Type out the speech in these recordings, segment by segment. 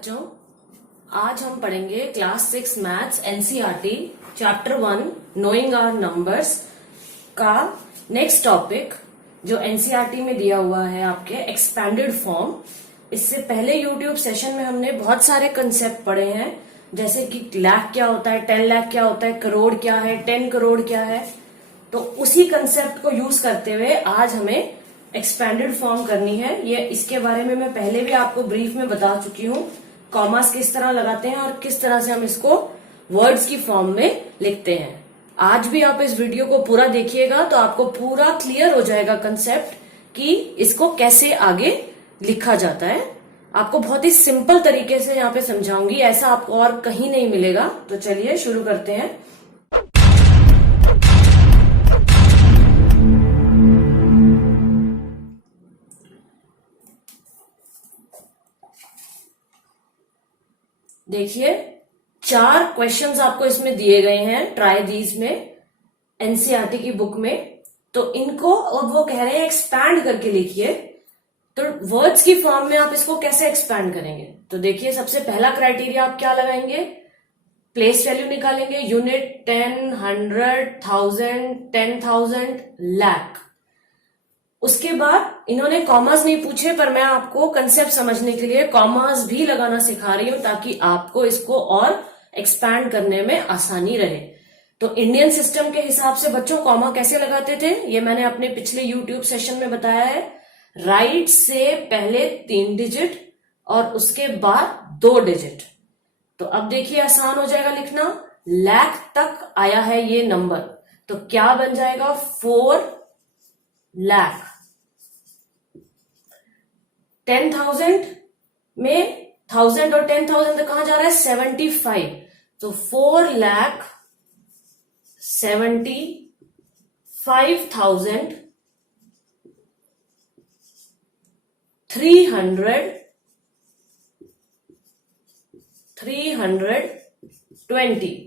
बच्चों, आज हम पढ़ेंगे class 6 maths NCERT chapter 1 knowing our numbers का नेक्स्ट टॉपिक जो एनसीईआरटी में दिया हुआ है आपके एक्सपैंडेड फॉर्म। इससे पहले यूट्यूब सेशन में हमने बहुत सारे कंसेप्ट पढ़े हैं, जैसे कि लाख क्या होता है, 10 लाख क्या होता है, करोड़ क्या है, 10 करोड़ क्या है। तो उसी कंसेप्ट को यूज करते हुए आज हमें एक्सपैंडेड फॉर्म करनी है। ये इसके बारे में मैं पहले भी आपको ब्रीफ में बता चुकी हूँ, कॉमास किस तरह लगाते हैं और किस तरह से हम इसको वर्ड्स की फॉर्म में लिखते हैं। आज भी आप इस वीडियो को पूरा देखिएगा तो आपको पूरा क्लियर हो जाएगा कंसेप्ट कि इसको कैसे आगे लिखा जाता है। आपको बहुत ही सिंपल तरीके से यहाँ पे समझाऊंगी, ऐसा आपको और कहीं नहीं मिलेगा। तो चलिए शुरू करते हैं। देखिए 4 क्वेश्चंस आपको इसमें दिए गए हैं, ट्राई दीज में, एनसीईआरटी की बुक में। तो इनको अब वो कह रहे हैं एक्सपैंड करके लिखिए। तो वर्ड्स की फॉर्म में आप इसको कैसे एक्सपैंड करेंगे? तो देखिए सबसे पहला क्राइटेरिया आप क्या लगाएंगे, प्लेस वैल्यू निकालेंगे। यूनिट, 10, 100, 1000, 10,000, लाख। उसके बाद इन्होंने कॉमास नहीं पूछे, पर मैं आपको कंसेप्ट समझने के लिए कॉमास भी लगाना सिखा रही हूं ताकि आपको इसको और एक्सपैंड करने में आसानी रहे। तो इंडियन सिस्टम के हिसाब से बच्चों कॉमा कैसे लगाते थे ये मैंने अपने पिछले यूट्यूब सेशन में बताया है। राइट से पहले 3 डिजिट और उसके बाद 2 डिजिट। तो अब देखिए आसान हो जाएगा लिखना। लाख तक आया है ये नंबर, तो क्या बन जाएगा, 4 लाख। 10,000 में 1000 और 10,000 तक कहां जा रहा है, 75। तो 4,75,300 320।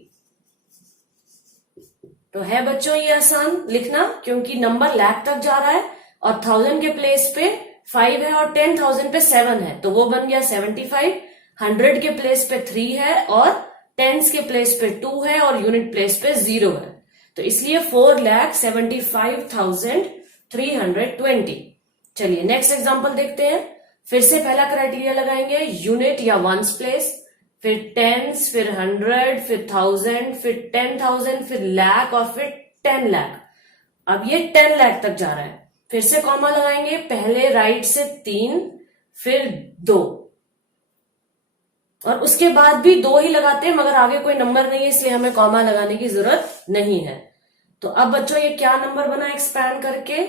तो है बच्चों ये आसान लिखना, क्योंकि नंबर लाख तक जा रहा है और 1000 के प्लेस पे 5 है और 10,000 पे 7 है, तो वो बन गया 75। 100 के प्लेस पे 3 है और टेंस के प्लेस पे 2 है और यूनिट प्लेस पे 0 है, तो इसलिए 4,75,320। चलिए नेक्स्ट एग्जांपल देखते हैं। फिर से पहला क्राइटेरिया लगाएंगे, यूनिट या वंस प्लेस, फिर टेंस, फिर 100, फिर 1000, फिर 10,000, फिर लाख और फिर 10 लाख। अब ये 10 लाख तक जा रहा है, फिर से कॉमा लगाएंगे। पहले राइट से 3, फिर 2 और उसके बाद भी 2 ही लगाते हैं, मगर आगे कोई नंबर नहीं है इसलिए हमें कॉमा लगाने की जरूरत नहीं है। तो अब बच्चों ये क्या नंबर बना एक्सपैंड करके,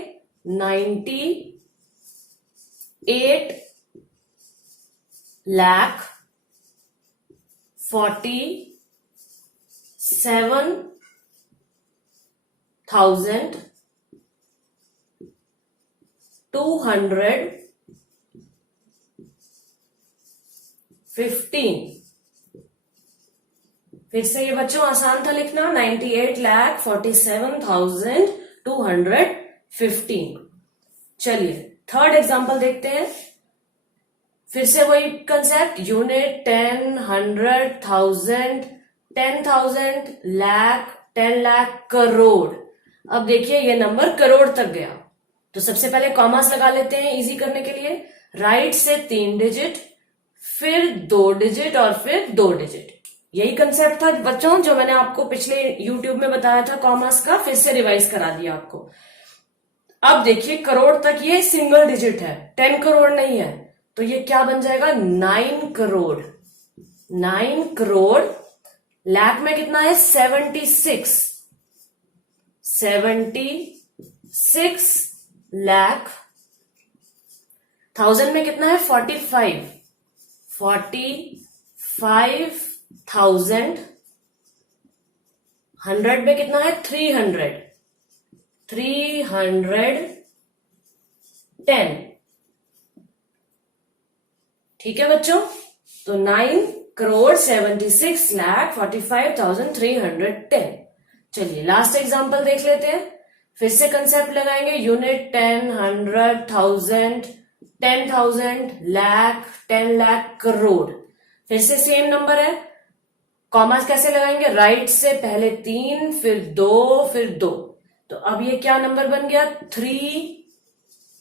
98,47,215। फिर से ये बच्चों आसान था लिखना, 98,47,215। चलिए थर्ड एग्जांपल देखते हैं। फिर से वही कंसेप्ट, यूनिट, 10, 100, 1000, 10,000, लाख, 10 लाख, करोड़। अब देखिए ये नंबर करोड़ तक गया, तो सबसे पहले कॉमास लगा लेते हैं इजी करने के लिए। राइट से 3 डिजिट, फिर 2 डिजिट और फिर 2 डिजिट। यही कंसेप्ट था बच्चों जो मैंने आपको पिछले यूट्यूब में बताया था कॉमास का, फिर से रिवाइज करा दिया आपको। अब देखिए करोड़ तक ये सिंगल डिजिट है, 10 करोड़ नहीं है, तो ये क्या बन जाएगा, 9 करोड़। 9 करोड़। लाख में कितना है, 76 लाख। 1000 में कितना है, 45,000। 100 में कितना है, 310। ठीक है बच्चों, तो 9,76,45,310। चलिए लास्ट एग्जांपल देख लेते हैं। फिर से कंसेप्ट लगाएंगे, यूनिट, 10, 100, 1000, 10,000, लाख, 10 लाख, करोड़। फिर से सेम नंबर है, कॉमा कैसे लगाएंगे, राइट से पहले 3 फिर 2 फिर 2, तो अब ये क्या नंबर बन गया,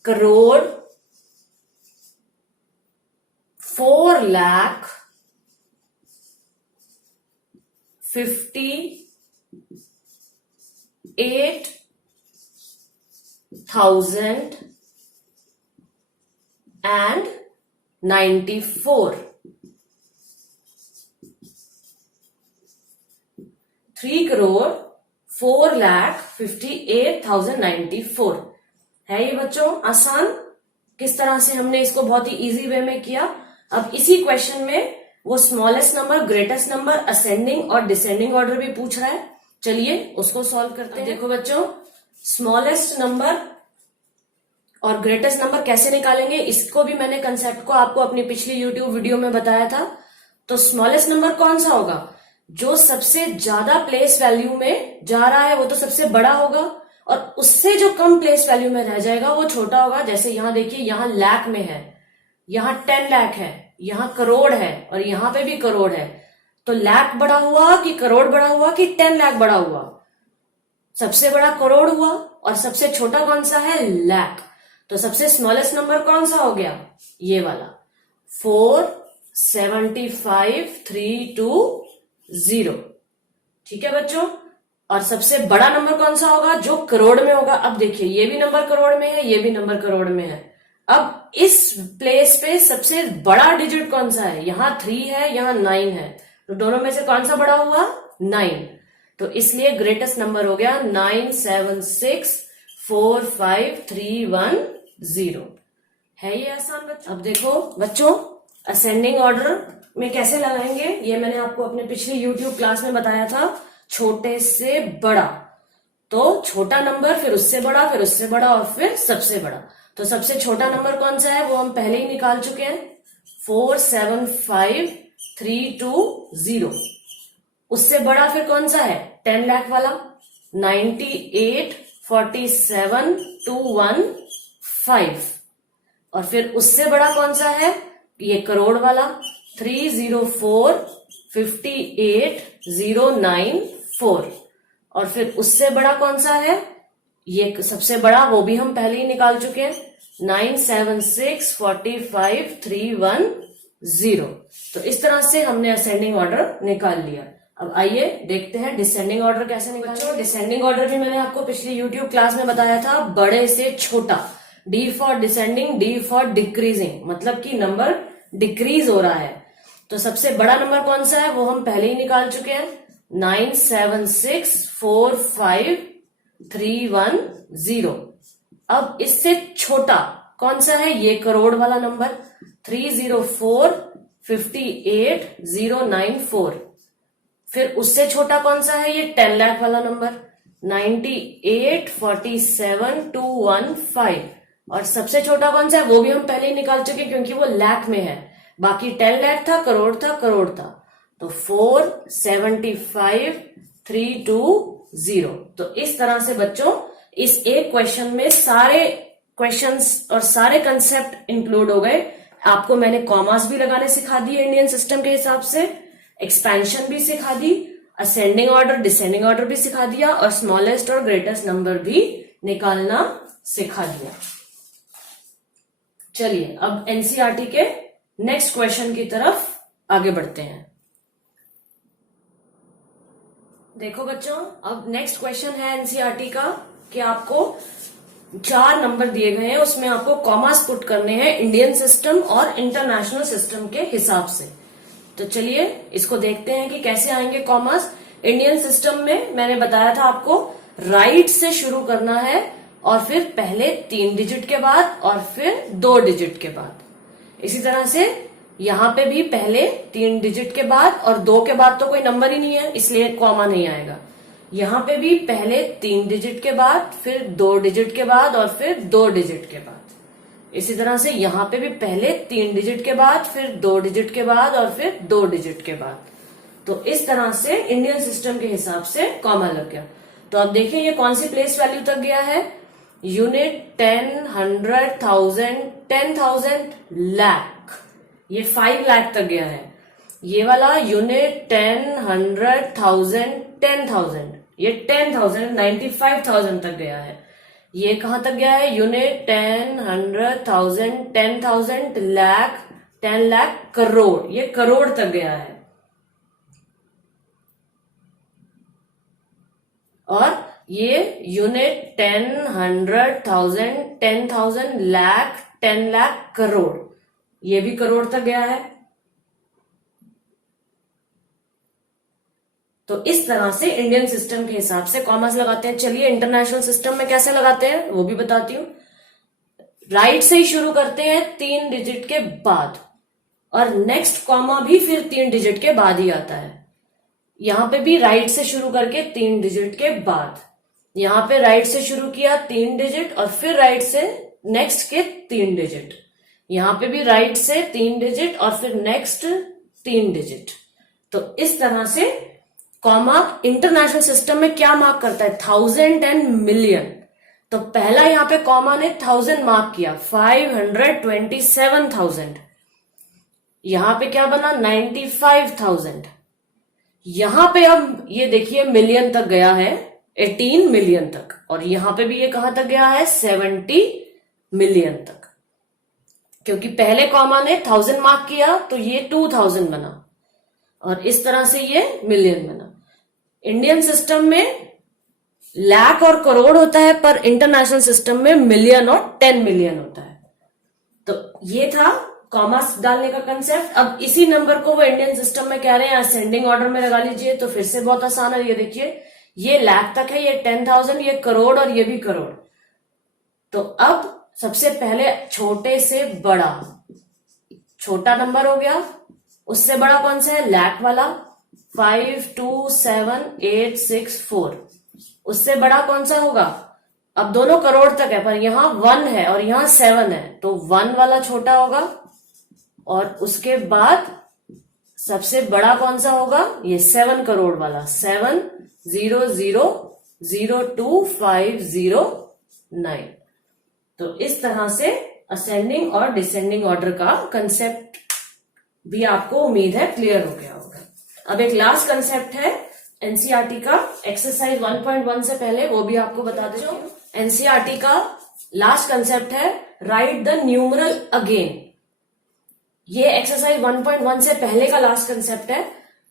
crore 3,04,58,094 है ये बच्चों आसान। किस तरह से हमने इसको बहुत ही इजी वे में किया। अब इसी क्वेश्चन में वो smallest number, greatest number, ascending और डिसेंडिंग ऑर्डर भी पूछ रहा है। चलिए उसको सॉल्व करते हैं। देखो बच्चों, स्मॉलेस्ट नंबर और ग्रेटेस्ट नंबर कैसे निकालेंगे, इसको भी मैंने कंसेप्ट को आपको अपनी पिछली यूट्यूब वीडियो में बताया था। तो स्मॉलेस्ट नंबर कौन सा होगा, जो सबसे ज्यादा प्लेस वैल्यू में जा रहा है वो तो सबसे बड़ा होगा, और उससे जो कम प्लेस वैल्यू में रह जाएगा वो छोटा होगा। जैसे यहां देखिए, यहां लाख में है, यहां 10 लाख है, यहां करोड़ है और यहां पे भी करोड़ है। तो लाख बड़ा हुआ कि करोड़ बड़ा हुआ कि 10 लाख बड़ा हुआ, सबसे बड़ा करोड़ हुआ और सबसे छोटा कौन सा है, लाख। तो सबसे स्मॉलेस्ट नंबर कौन सा हो गया, ये वाला 475,320। ठीक है बच्चों, और सबसे बड़ा नंबर कौन सा होगा, जो करोड़ में होगा। अब देखिए, ये भी नंबर करोड़ में है, ये भी नंबर करोड़ में है। अब इस प्लेस पे सबसे बड़ा डिजिट कौन सा है, यहां 3 है, यहां 9 है, तो दोनों में से कौन सा बड़ा हुआ, 9। तो इसलिए ग्रेटेस्ट नंबर हो गया 976453110। है ये आसान बच्चों। अब देखो बच्चों, असेंडिंग ऑर्डर में कैसे लगाएंगे, ये मैंने आपको अपने पिछली यूट्यूब क्लास में बताया था। छोटे से बड़ा, तो छोटा नंबर, फिर उससे बड़ा, फिर उससे बड़ा और फिर सबसे बड़ा। तो सबसे छोटा नंबर कौन सा है वो हम पहले ही निकाल चुके हैं, 475,320। उससे बड़ा फिर कौन सा है, 10 लाख वाला, 98,47,215। और फिर उससे बड़ा कौन सा है, ये करोड़ वाला, 304,58,094। और फिर उससे बड़ा कौन सा है, ये सबसे बड़ा, वो भी हम पहले ही निकाल चुके हैं, 97645,310। तो इस तरह से हमने असेंडिंग ऑर्डर निकाल लिया। अब आइए देखते हैं डिसेंडिंग ऑर्डर कैसे निकालें। डिसेंडिंग ऑर्डर भी मैंने आपको पिछली यूट्यूब क्लास में बताया था, बड़े से छोटा, D for descending, D for decreasing, मतलब कि नंबर डिक्रीज हो रहा है। तो सबसे बड़ा नंबर कौन सा है वो हम पहले ही निकाल चुके हैं, 97645,310। अब इससे छोटा कौन सा है, ये करोड़ वाला नंबर, 304,58,094। फिर उससे छोटा कौन सा है, ये 10 लाख वाला नंबर, 98,47,215। और सबसे छोटा कौन सा है वो भी हम पहले ही निकाल चुके क्योंकि वो लाख में है। बाकी 10 लाख था, करोड़ था, करोड़ था। तो 475,320। तो इस तरह से बच्चों इस एक क्वेश्चन में सारे क्वेश्चंस और सारे कंसेप्ट इंक्लूड हो गए। आपको मैंने कॉमास भी लगाने सिखा दिए इंडियन सिस्टम के हिसाब से, एक्सपेंशन भी सिखा दी, असेंडिंग ऑर्डर डिसेंडिंग ऑर्डर भी सिखा दिया, और स्मॉलेस्ट और ग्रेटेस्ट नंबर भी निकालना सिखा दिया। चलिए अब एनसीईआरटी के नेक्स्ट क्वेश्चन की तरफ आगे बढ़ते हैं। देखो बच्चों, अब नेक्स्ट क्वेश्चन है एनसीईआरटी का कि आपको 4 नंबर दिए गए हैं, उसमें आपको कॉमास पुट करने हैं इंडियन सिस्टम और इंटरनेशनल सिस्टम के हिसाब से। तो चलिए इसको देखते हैं कि कैसे आएंगे कॉमास। इंडियन सिस्टम में मैंने बताया था आपको राइट से शुरू करना है, और फिर पहले 3 डिजिट के बाद और फिर 2 डिजिट के बाद। इसी तरह से यहां पे भी पहले 3 डिजिट के बाद और 2 के बाद तो कोई नंबर ही नहीं है, इसलिए कॉमा नहीं आएगा। यहां पे भी पहले 3 डिजिट के बाद, फिर 2 डिजिट के बाद और फिर 2 डिजिट के बाद। इसी तरह से यहां पे भी पहले 3 डिजिट के बाद, फिर 2 डिजिट के बाद और फिर 2 डिजिट के बाद। तो इस तरह से इंडियन सिस्टम के हिसाब से कॉमा लग गया। तो अब देखिए ये कौन सी प्लेस वैल्यू तक गया है, यूनिट, 10, 100, 1000, 10,000, लाख, ये 5 लाख तक गया है। ये वाला यूनिट 10, 100, 1000, 10,000, ये 10,000 95,000 तक गया है। ये कहां तक गया है? यूनिट 10, 100, 1000, 10,000, लाख, 10 लाख, करोड़, ये करोड़ तक गया है। और ये यूनिट 10, 100, 1000, 10,000, लाख, 10 लाख, करोड़, ये भी करोड़ तक गया है। तो इस तरह से इंडियन सिस्टम के हिसाब से कॉमास लगाते हैं। चलिए इंटरनेशनल सिस्टम में कैसे लगाते हैं वो भी बताती हूँ। राइट से ही शुरू करते हैं 3 डिजिट के बाद, और नेक्स्ट कॉमा भी फिर 3 डिजिट के बाद ही आता है। यहां पे भी राइट से शुरू करके 3 डिजिट के बाद, यहां पे राइट से शुरू किया 3 डिजिट और फिर राइट से नेक्स्ट के 3 डिजिट, यहां पे भी राइट से 3 डिजिट और फिर नेक्स्ट 3 डिजिट। तो इस तरह से कॉमा इंटरनेशनल सिस्टम में क्या मार्क करता है? 1000 एंड मिलियन। तो पहला यहां पे कॉमा ने 1000 मार्क किया, 527,000। यहां पे क्या बना? 95,000। यहां पे अब ये देखिए मिलियन तक गया है, 18 मिलियन तक, और यहां पे भी ये कहां तक गया है? 70 मिलियन तक। क्योंकि पहले कॉमा ने 1000 मार्क किया तो ये 2000 बना, और इस तरह से ये मिलियन बना। इंडियन सिस्टम में लाख और करोड़ होता है, पर इंटरनेशनल सिस्टम में मिलियन और 10 मिलियन होता है। तो ये था कॉमास डालने का कंसेप्ट। अब इसी नंबर को वो इंडियन सिस्टम में कह रहे हैं असेंडिंग ऑर्डर में लगा लीजिए, तो फिर से बहुत आसान है। ये देखिए, ये लाख तक है, ये 10,000, ये करोड़ और ये भी करोड़। तो अब सबसे पहले छोटे से बड़ा, छोटा नंबर हो गया, उससे बड़ा कौन सा है? लाख वाला, 527,864। उससे बड़ा कौन सा होगा? अब दोनों करोड़ तक है, पर यहां 1 है और यहां 7 है, तो 1 वाला छोटा होगा। और उसके बाद सबसे बड़ा कौन सा होगा? ये 7 करोड़ वाला, 700,02509। तो इस तरह से असेंडिंग और डिसेंडिंग ऑर्डर का कंसेप्ट भी आपको उम्मीद है क्लियर हो गया होगा। अब एक लास्ट कंसेप्ट है एनसीईआरटी का, एक्सरसाइज 1.1 से पहले वो भी आपको बता देती हूँ। एनसीईआरटी का लास्ट कंसेप्ट है राइट द न्यूमरल अगेन। ये एक्सरसाइज 1.1 से पहले का लास्ट कंसेप्ट है।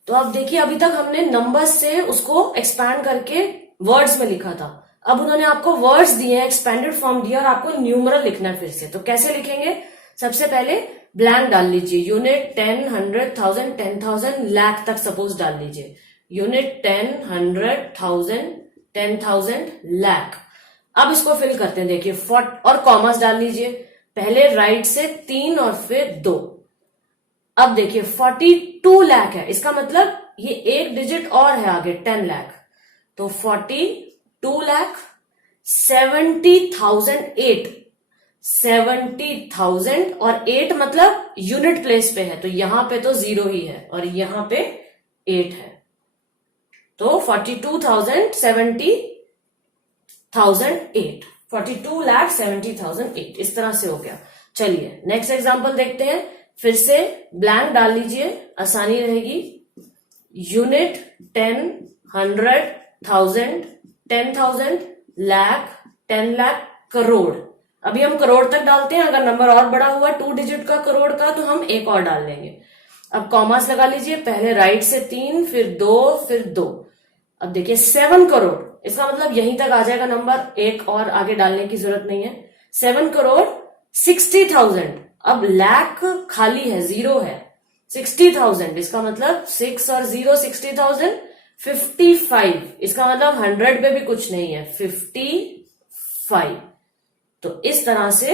तो अब देखिए, अभी तक हमने नंबर्स से उसको एक्सपैंड करके वर्ड्स में लिखा था। अब उन्होंने आपको वर्ड्स दिए हैं, एक्सपेंडेड फॉर्म दिया, और आपको न्यूमरल लिखना है फिर से। तो कैसे लिखेंगे? सबसे पहले ब्लैंक डाल लीजिए, यूनिट 10, 100, 1000, 10,000, लाख तक सपोज डाल लीजिए। यूनिट 10, 100, 1000, 10,000, लाख। अब इसको फिल करते हैं, देखिए और कॉमर्स डाल लीजिए, पहले राइट से 3 और फिर 2। अब देखिए 42 लाख है, इसका मतलब ये एक डिजिट और है आगे, 10 लाख। तो 42 लाख, 70,008, 70,000 और 8 मतलब यूनिट प्लेस पे है, तो यहां पे तो 0 ही है और यहां पे 8 है। तो 42,000, 70,008, 42,70,008, इस तरह से हो गया। चलिए नेक्स्ट एग्जांपल देखते हैं। फिर से ब्लैंक डाल लीजिए, आसानी रहेगी। यूनिट 10, 100, 1000, 10,000, लाख, 10 लाख, करोड़। अभी हम करोड़ तक डालते हैं, अगर नंबर और बड़ा हुआ 2 डिजिट का करोड़ का तो हम एक और डाल लेंगे। अब कॉमास लगा लीजिए, पहले राइट से 3, फिर 2, फिर 2। अब देखिए 7 करोड़, इसका मतलब यहीं तक आ जाएगा नंबर, एक और आगे डालने की जरूरत नहीं है। 7 करोड़ 60,000, अब लाख खाली है, 0 है, 60,000, इसका मतलब 6 और 0, 60,000, 55, इसका मतलब 100 पे भी कुछ नहीं है, 55। तो इस तरह से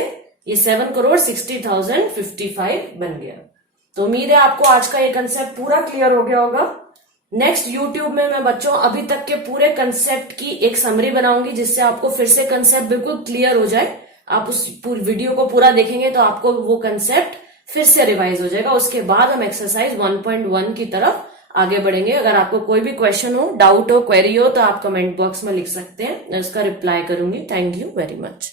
ये 7 करोड़ 60,000 55 बन गया। तो उम्मीद है आपको आज का ये कंसेप्ट पूरा क्लियर हो गया होगा। नेक्स्ट यूट्यूब में मैं बच्चों अभी तक के पूरे कंसेप्ट की एक समरी बनाऊंगी, जिससे आपको फिर से कंसेप्ट बिल्कुल क्लियर हो जाए। आप उस पूरी वीडियो को पूरा देखेंगे तो आपको वो कंसेप्ट फिर से रिवाइज हो जाएगा। उसके बाद हम एक्सरसाइज 1.1 की तरफ आगे बढ़ेंगे। अगर आपको कोई भी क्वेश्चन हो, डाउट हो, क्वेरी हो, तो आप कमेंट बॉक्स में लिख सकते हैं, मैं उसका रिप्लाई करूंगी। Thank you very much.